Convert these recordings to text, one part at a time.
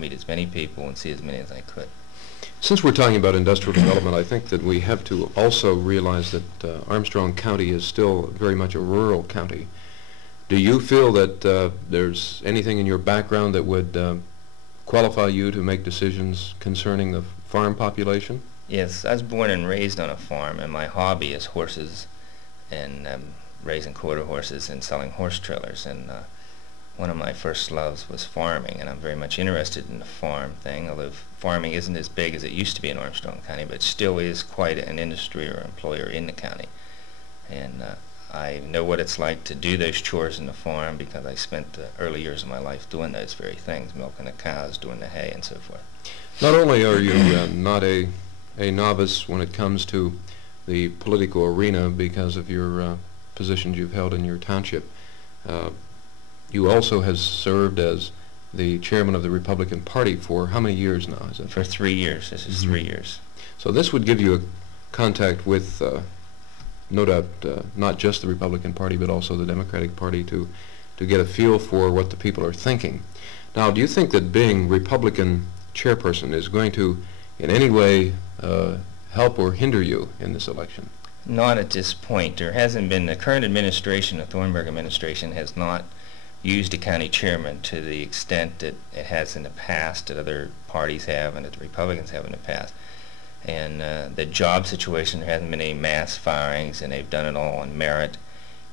meet as many people and see as many as I could. Since we're talking about industrial development, I think that we have to also realize that Armstrong County is still very much a rural county. Do you feel that there's anything in your background that would qualify you to make decisions concerning the farm population? Yes, I was born and raised on a farm, and my hobby is horses and raising quarter horses and selling horse trailers. And one of my first loves was farming, and I'm very much interested in the farm thing, although farming isn't as big as it used to be in Armstrong County, but it still is quite an industry or employer in the county. And I know what it's like to do those chores in the farm because I spent the early years of my life doing those very things, milking the cows, doing the hay, and so forth. Not only are you not a novice when it comes to the political arena because of your positions you've held in your township, you also have served as the chairman of the Republican Party for how many years now? Is it? For 3 years. This is 3 years. So this would give you a contact with, no doubt, not just the Republican Party, but also the Democratic Party to get a feel for what the people are thinking. Now, do you think that being Republican chairperson is going to in any way help or hinder you in this election? Not at this point. There hasn't been, the current administration, the Thornburg administration, has not used a county chairman to the extent that it has in the past, that other parties have and that the Republicans have in the past. And the job situation, there hasn't been any mass firings, and they've done it all on merit,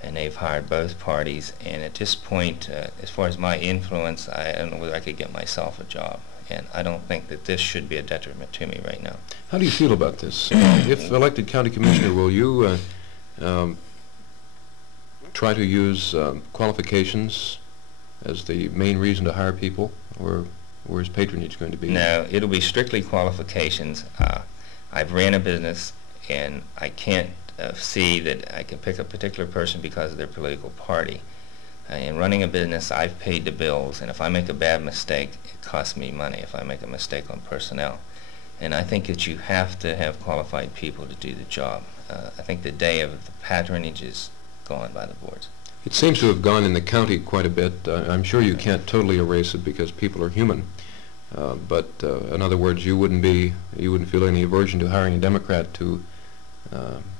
and they've hired both parties. And at this point, as far as my influence, I don't know whether I could get myself a job. And I don't think that this should be a detriment to me right now. How do you feel about this? If elected county commissioner, will you try to use qualifications as the main reason to hire people, or is patronage going to be? No, it'll be strictly qualifications. I've ran a business, and I can't see that I can pick a particular person because of their political party. In running a business, I've paid the bills, and if I make a bad mistake, it costs me money if I make a mistake on personnel. And I think that you have to have qualified people to do the job. I think the day of the patronage is gone by the boards. It seems to have gone in the county quite a bit. I'm sure you can't totally erase it because people are human. But in other words, you wouldn't feel any aversion to hiring a Democrat to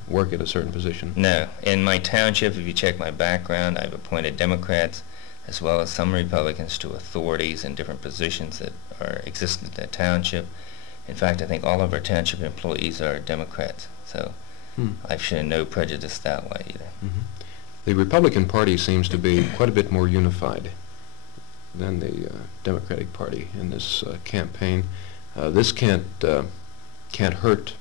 work at a certain position? No. In my township, if you check my background, I've appointed Democrats as well as some Republicans to authorities and different positions that are existent in the township. In fact, I think all of our township employees are Democrats. So I've shown no prejudice that way either. The Republican Party seems to be quite a bit more unified than the Democratic Party in this campaign. This can't hurt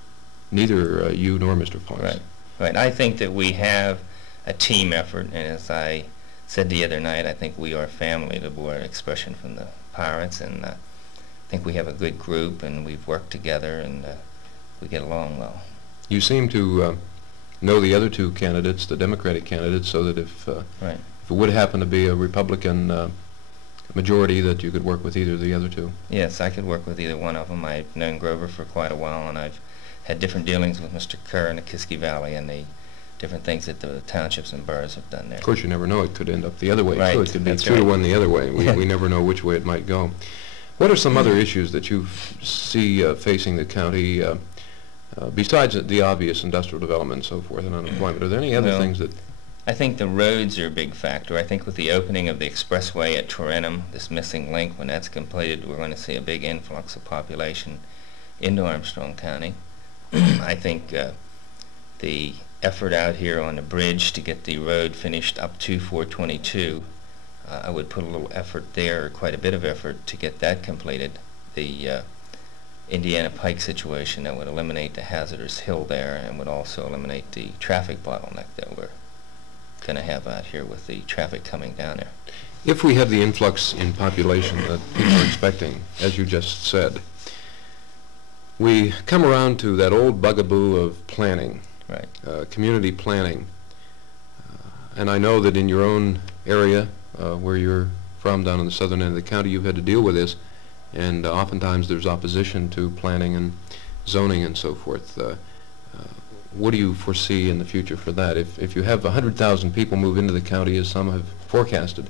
neither you nor Mr. Fox. Right. Right. I think that we have a team effort, and as I said the other night, I think we are family, to borrow an expression from the Pirates, and I think we have a good group, and we've worked together, and we get along well. You seem to know the other two candidates, the Democratic candidates, so that if it would happen to be a Republican majority, that you could work with either of the other two. Yes, I could work with either one of them. I've known Grover for quite a while, and I've had different dealings with Mr. Kerr in the Kiski Valley and the different things that the townships and boroughs have done there. Of course, you never know. It could end up the other way, right. too. It could be 2-1 the other way. We never know which way it might go. What are some other issues that you see facing the county, besides the obvious industrial development and so forth and unemployment? Are there any other things that... I think the roads are a big factor. I think with the opening of the expressway at Tarentum, this missing link, when that's completed, we're going to see a big influx of population into Armstrong County. I think the effort out here on the bridge to get the road finished up to 422, I would put a little effort there, or quite a bit of effort, to get that completed. The Indiana Pike situation that would eliminate the hazardous hill there and would also eliminate the traffic bottleneck that we're going to have out here with the traffic coming down there. If we have the influx in population that people are expecting, as you just said, we come around to that old bugaboo of planning, right? Community planning. And I know that in your own area, where you're from, down on the southern end of the county, you've had to deal with this, and oftentimes there's opposition to planning and zoning and so forth. What do you foresee in the future for that? If you have 100,000 people move into the county, as some have forecasted,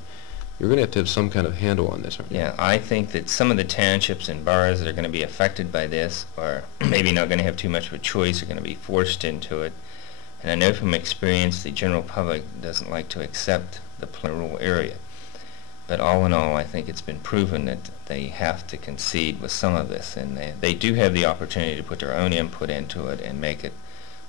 You're going to have some kind of handle on this, aren't you? Yeah, I think that some of the townships and boroughs that are going to be affected by this are maybe not going to have too much of a choice, are going to be forced into it. And I know from experience the general public doesn't like to accept the rural area. But all in all, I think it's been proven that they have to concede with some of this, and they do have the opportunity to put their own input into it and make it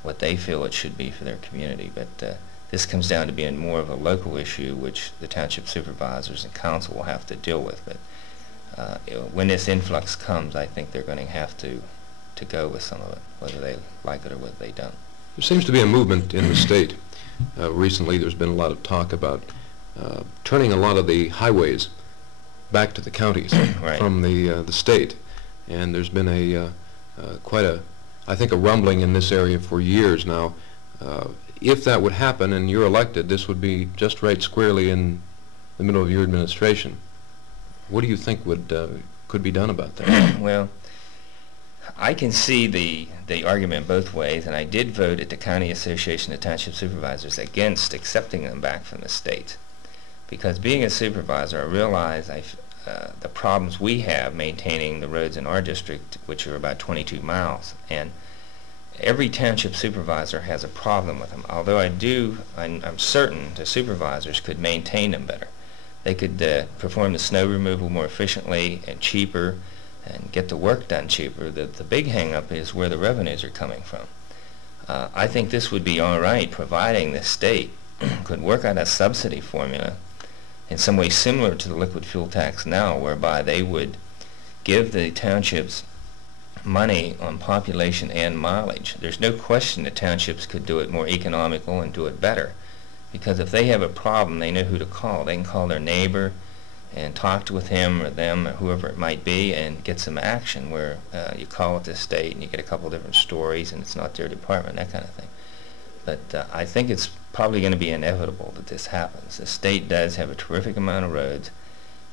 what they feel it should be for their community. But this comes down to being more of a local issue, which the township supervisors and council will have to deal with. But when this influx comes, I think they're going to have to go with some of it, whether they like it or whether they don't. There seems to be a movement in the state. Recently there's been a lot of talk about turning a lot of the highways back to the counties Right. from the state. And there's been I think a rumbling in this area for years now. If that would happen and you're elected, this would be just right squarely in the middle of your administration. What do you think could be done about that? Well, I can see the argument both ways, and I did vote at the County Association of Township Supervisors against accepting them back from the state. Because being a supervisor, I realize the problems we have maintaining the roads in our district, which are about 22 miles. And every township supervisor has a problem with them. Although I'm certain the supervisors could maintain them better. They could perform the snow removal more efficiently and cheaper and get the work done cheaper. The big hang-up is where the revenues are coming from. I think this would be all right, providing the state could work out a subsidy formula in some way similar to the liquid fuel tax now, whereby they would give the townships money on population and mileage. There's no question the townships could do it more economical and do it better, because if they have a problem, they know who to call. They can call their neighbor and talk with him or them or whoever it might be and get some action, where you call at the state and you get a couple different stories and it's not their department, that kind of thing. But I think it's probably going to be inevitable that this happens. The state does have a terrific amount of roads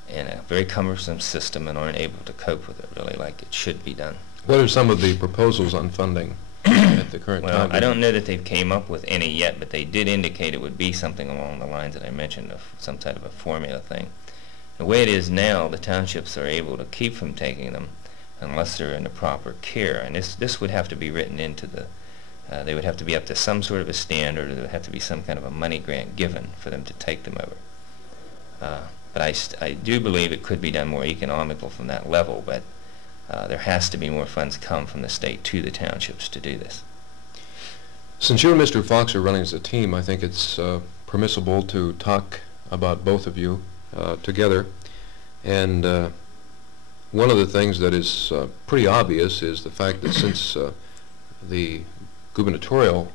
and a very cumbersome system and aren't able to cope with it really like it should be done. What are some of the proposals on funding at the current time? Well, I don't know that they've came up with any yet, but they did indicate it would be something along the lines that I mentioned, of some type of a formula thing. The way it is now, the townships are able to keep from taking them unless they're in the proper care, and this would have to be written into the they would have to be up to some sort of a standard, or there would have to be some kind of a money grant given for them to take them over. But I do believe it could be done more economical from that level, but there has to be more funds come from the state to the townships to do this. Since you and Mr. Fox are running as a team, I think it's permissible to talk about both of you together. And one of the things that is pretty obvious is the fact that since the gubernatorial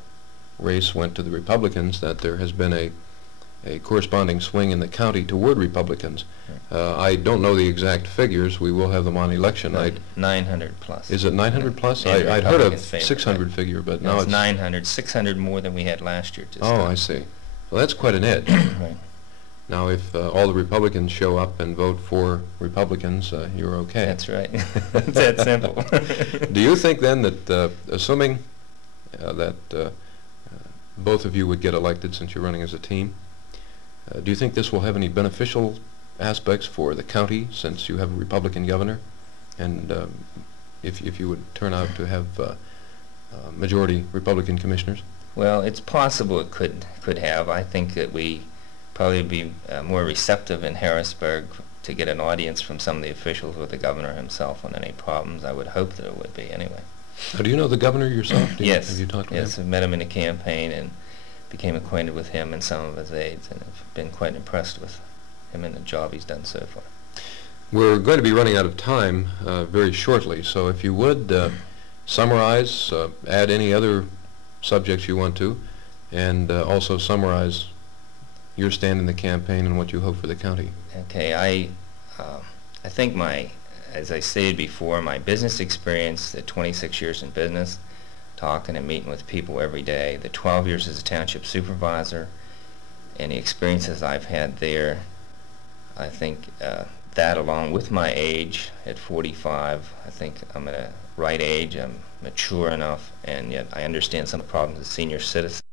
race went to the Republicans, that there has been a corresponding swing in the county toward Republicans. I don't know the exact figures. We will have them on election night. 900 plus. Is it 900 plus? I'd heard a 600 figure, but now it's 900, 600 more than we had last year. Oh, I see. Well, that's quite an edge. Right. Now, if all the Republicans show up and vote for Republicans, you're okay. That's right. It's that simple. Do you think then that, assuming that both of you would get elected since you're running as a team, do you think this will have any beneficial aspects for the county, since you have a Republican governor, and if you would turn out to have majority Republican commissioners? Well, it's possible it could have. I think that we probably be more receptive in Harrisburg to get an audience from some of the officials with the governor himself on any problems. I would hope that it would be anyway. Do you know the governor yourself? Yes. Have you talked to him? Yes, I met him in a campaign and became acquainted with him and some of his aides, and have been quite impressed with him and the job he's done so far. We're going to be running out of time very shortly, so if you would summarize, add any other subjects you want to, and also summarize your stand in the campaign and what you hope for the county. Okay, I think as I stated before, my business experience, the 26 years in business, talking and meeting with people every day, the 12 years as a township supervisor, and the experiences I've had there, I think that, along with my age at 45, I think I'm at a right age, I'm mature enough, and yet I understand some of the problems of senior citizens.